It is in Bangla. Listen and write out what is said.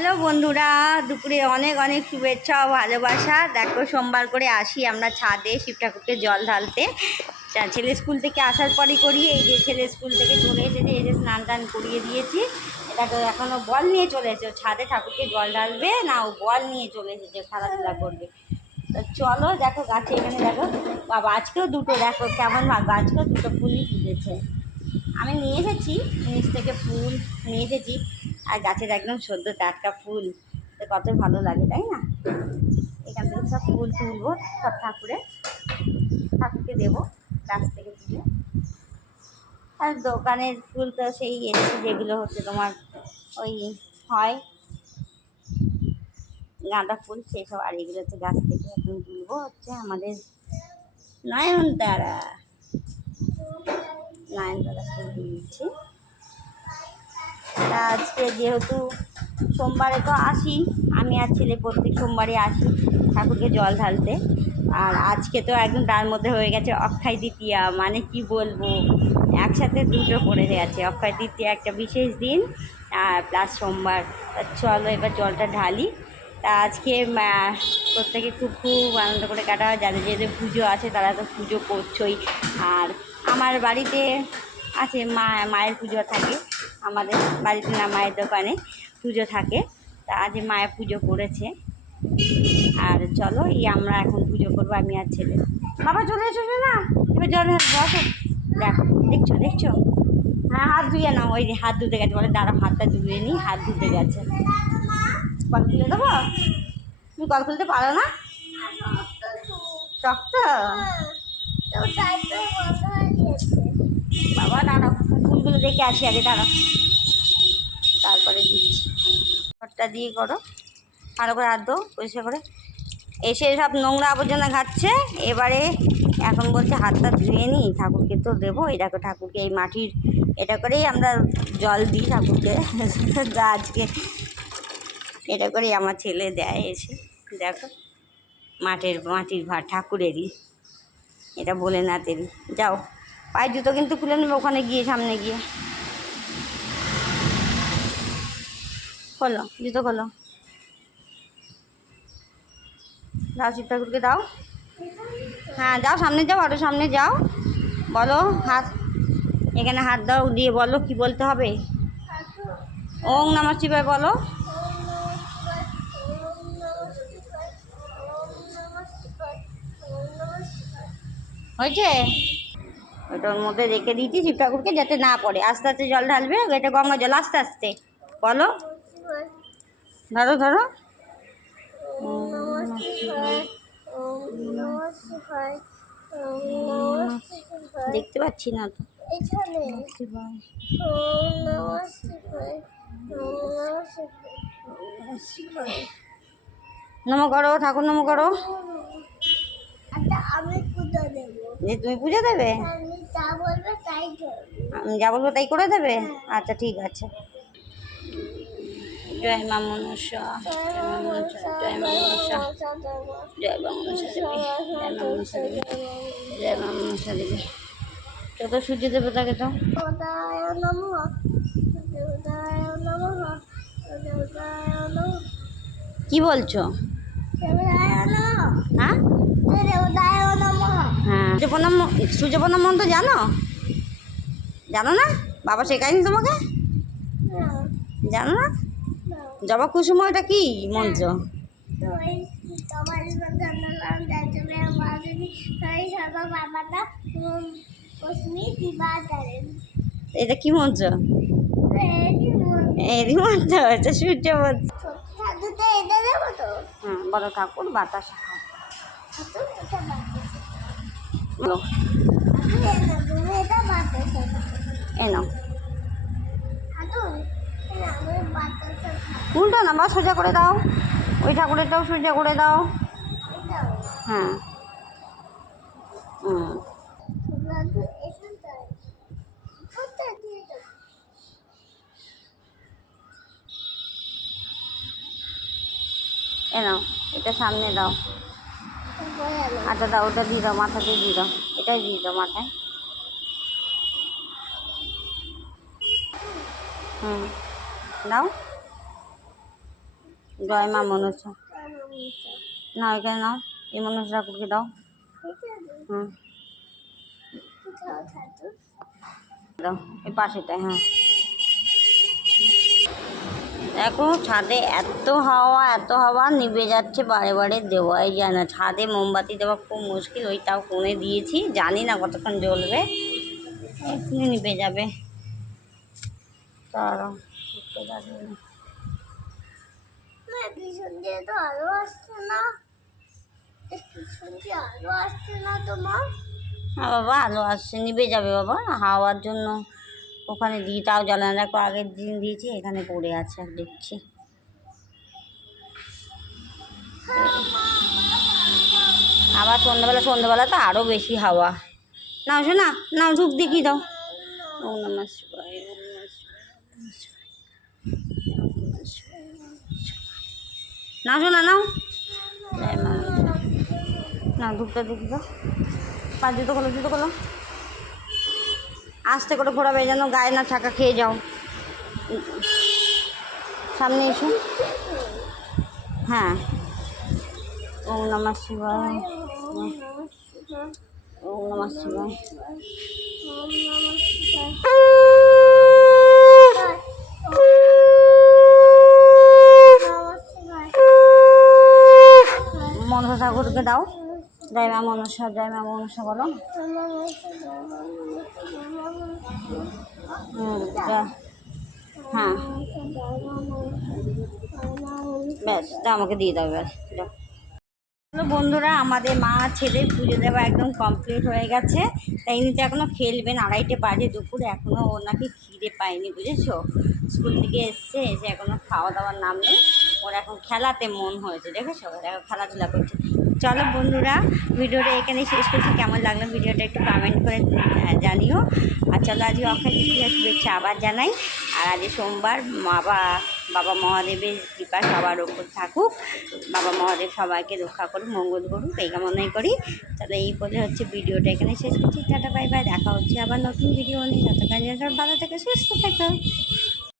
হ্যালো বন্ধুরা, দুপুরে অনেক অনেক শুভেচ্ছা ও ভালোবাসা। দেখো, সোমবার করে আসি আমরা ছাদে শিব ঠাকুরকে জল ঢালতে। ছেলে স্কুল থেকে আসার পরই করি। এই যে ছেলে স্কুল থেকে চলে এসেছে, এই যে স্নান টান করিয়ে দিয়েছি। এটাকে এখনও বল নিয়ে চলে এসেছে, ছাদে ঠাকুরকে জল ঢালবে না, ও বল নিয়ে চলে এসেছে, খেলাধুলা করবে। তো চলো, দেখো গাছে এখানে দেখো বাবা, আজকেও দুটো, দেখো কেমন ভাগ্য, আজকেও দুটো ফুলই ফুটেছে। আমি নিয়ে এসেছি নিচ থেকে ফুল নিয়ে এসেছি, আর গাছের একদম সদ্য টাটকা ফুল, তো কত ভালো লাগে, তাই না? এখান থেকে সব ফুল তুলবো, সব ঠাকুরকে দেবো গাছ থেকে তুলে। আর দোকানের ফুল তো সেই এনেছি, যেগুলো হচ্ছে তোমার ওই হয় গাঁদা ফুল, সেই সব। আর এগুলো হচ্ছে গাছ থেকে এখন তুলবো, হচ্ছে আমাদের নয়নতারা ফুল দিয়েছি। আজকে যেহেতু সোমবারে তো আসি, আমি আর ছেলে প্রত্যেক সোমবারে আসি ঠাকুরকে জল ঢালতে। আর আজকে তো একদম তার মধ্যে হয়ে গেছে অক্ষয় তৃতীয়া, মানে কি বলবো, একসাথে দুটো পড়ে গেছে। অক্ষয় তৃতীয়া একটা বিশেষ দিন, আর প্লাস সোমবার। চলো এবার জলটা ঢালি। তা আজকে প্রত্যেকে খুব খুব আনন্দ করে কাটা হয়, যাদের যাদের পুজো আছে তারা তো পুজো করছোই। আর আমার বাড়িতে আছে মায়ের পুজো থাকে, আমাদের বাড়িতে না, মায়ের দোকানে পুজো থাকে। তা আজ মায়ের পুজো করেছে। আর চলো, আমরা এখন পুজো করবো, আমি আর ছেলে। বাবা চলে এসেছো না, এবার জল বসো। দেখো, দেখছো? হ্যাঁ, হাত ধুয়ে নাও। ওই হাত ধুতে গেছে, বলে দাঁড়া হাতটা ধুয়ে নিই, হাত ধুতে গেছে। কল খুলে দেবো? তুমি কল খুলতে পারো না? শক্ত বাবা, দাঁড়াও, ফুলগুলো দেখে আসি আগে, দাঁড়াও, তারপরে দিচ্ছি। ঘরটা দিয়ে করো, ভালো করে হাত দো পরিষ্কার করে। এসে সব নোংরা আবর্জনা ঘাটছে, এবারে এখন বলছে হাতটা ধুয়ে নিই, ঠাকুরকে তো দেবো। এই দেখো, ঠাকুরকে এই মাটির এটা করেই আমরা জল দিই ঠাকুরকে। আজকে এটা করেই আমার ছেলে দেয় এসে। দেখো, মাটির ভার ঠাকুরেরই, এটা বলে না তেরি। যাও, পায়ের জুতো কিন্তু খুলে নেবে ওখানে গিয়ে, সামনে গিয়ে খোলো, জুতো খোলো। দাও, শিব ঠাকুরকে দাও। হ্যাঁ যাও, সামনে যাও, আরও সামনে যাও। বলো, হাত এখানে হাত দাও, দিয়ে বলো কি বলতে হবে। ওং নমঃ শিবায় বলো। হয়েছে? ওইটার মধ্যে রেখে দিয়েছি শিব ঠাকুরকে, যাতে না পড়ে। আস্তে আস্তে জল ঢালবে, এটা গঙ্গা জল, আস্তে আস্তে বলো। ধরো। দেখতে পাচ্ছি না তো। নমো করো, ঠাকুর নমো করো। যে তুমি পুজো দেবে, আমি যা বলবো তাই করে দেবে? আচ্ছা ঠিক আছে। জয় মা মনসা, জয় মা মনসা, জয় মা মনসা দেবী, জয় মা মনসা দেবী, জয় মা মনসা দেবী। যত সূর্য দেবতাকে তো কি বলছো? হ্যাঁ, সূর্য প্রণাম মন্ত্র জানো না? বাবা শেখায়নি তোমাকে? জানো না? জবা কুসুম, এটা কি মন্ত্র? এটা কি মন্ত্র? এরই মন্ত্র, এটা সূর্য মন্ত্র। হ্যাঁ, বড় ঠাকুর বাতাসা বলো। এনো উল্টো না, বা সোজা করে দাও, ওই ঠাকুরেরটাও সোজা করে দাও। হ্যাঁ, নাও, এটা সামনে দাও। আচ্ছা দাও, ওটা দিয়ে দাও, মাথাতে দিয়ে দাও, এটাই দিয়ে দাও মাথায়। দাও। জয় মা মনসা। না এখানে নাও, এই মনসা ঠাকুরকে দাও। হুম দাও, এই পাশেটায়। হ্যাঁ দেখো ছাদে এত হাওয়া নিভে যাচ্ছে, বারে বারে দেওয়াই যায় না। ছাদে মোমবাতি দেওয়া খুব মুশকিল, ওইটাও কোণে দিয়েছি, জানি না কতক্ষণ জ্বলবে, এক্ষুনি নিভে যাবে। তারা পিছন দিয়ে তো আলো আসছে না, পিছন দিয়ে আলো আসছে না তোমার। হ্যাঁ বাবা আলো আসছে, নিভে যাবে বাবা, হাওয়ার জন্য ওখানে দিই, তাও জ্বালানো। দেখো আগের দিন দিয়েছি, এখানে পড়ে আছে দেখছি। আবার সন্ধ্যাবেলা তো আরও বেশি হাওয়া। নাও শোনা, নাও ধূপ দেখি দাও। ওম নমঃ শিবায়, ওম নমঃ শিবায়। নাও শোনা নাও, নাও ধূপটা দেখি দাও। পা জুতো খোলো, আস্তে করে ঘোরাবে যেন গায়ে না ছাকা খেয়ে যাও। সামনে এসো। হ্যাঁ ওম নমঃ শিবায়, ওম নমঃ শিবায়। মনসা ঠাকুরকে দাও। জয় মা মনসা, জয় মা মনসা বলো। হ্যাঁ ব্যাস, তা আমাকে দিয়ে দাও, ব্যাস দাও। বন্ধুরা আমাদের মা ছেলের পুজো দেওয়া একদম কমপ্লিট হয়ে গেছে, তাই নিতে এখনও খেলবেন। 2:30 বাজে দুপুরে, এখনও ও নাকি খিদে পায়নি, বুঝেছো। স্কুল থেকে এসে এখনও খাওয়া দাওয়ার নাম নেই, ওর এখন খেলাতে মন হয়েছে, দেখেছো, দেখো খেলাধুলা করছে। চলো বন্ধুরা ভিডিওটা এখানেই শেষ করছি। কেমন লাগলো ভিডিওটা একটু কমেন্ট করে জানিও। আর চলো আজকে অক্ষয় তৃতীয়ার শুভেচ্ছা আবার জানাই। আর আজ সোমবার, বাবা মহাদেবের কৃপা সবার ওপর থাকুক, বাবা মহাদেব সবাইকে রক্ষা করুক, মঙ্গল করুক, এই কামনাই করি। তাহলে এই বলে হচ্ছে ভিডিওটা এখানে শেষ করছি। টাটা বাই বাই, দেখা হচ্ছে আবার নতুন ভিডিও নিয়ে। ততক্ষণ ভালো থেকে সুস্থ থাকো।